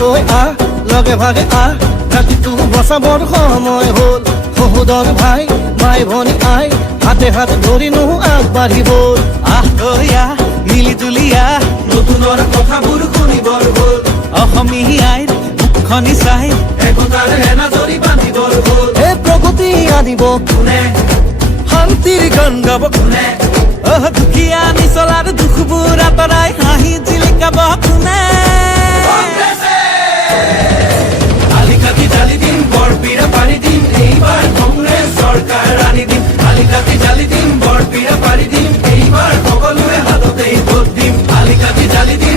তই আহ লগে ভাগে আহ ৰাতিটো বচাবৰ সময় হ'ল সহোদৰ ভাই মাই ভনী আই হাতে হাত ধৰিনো আগবাঢ়িব আহ তই আহ মিলি তুলি আহ নতুনৰ কথাবোৰ শুনিবৰ হ'ল অসমীয়াইৰ মুখনি চাই একতাৰ এনাজৰি বান্ধিবৰ হ'ল হে প্ৰগতি আনিব কোনে শান্তিৰ গান গাব কোনে দুখীয়া নিচলাৰ দুখবোৰ আঁতৰাই হাঁহি জিলিকাব কোনে আলিকাটি জালি দিম বৰপীৰা পাৰি দিম এইবাৰ কংগ্ৰেছ চৰকাৰ আনি দিম আলিকাটি জালি দিম বৰপীৰা পাৰি দিম এইবাৰ সকলোৱে হাততেই ভোট দিম আলিকাটি জালি দিম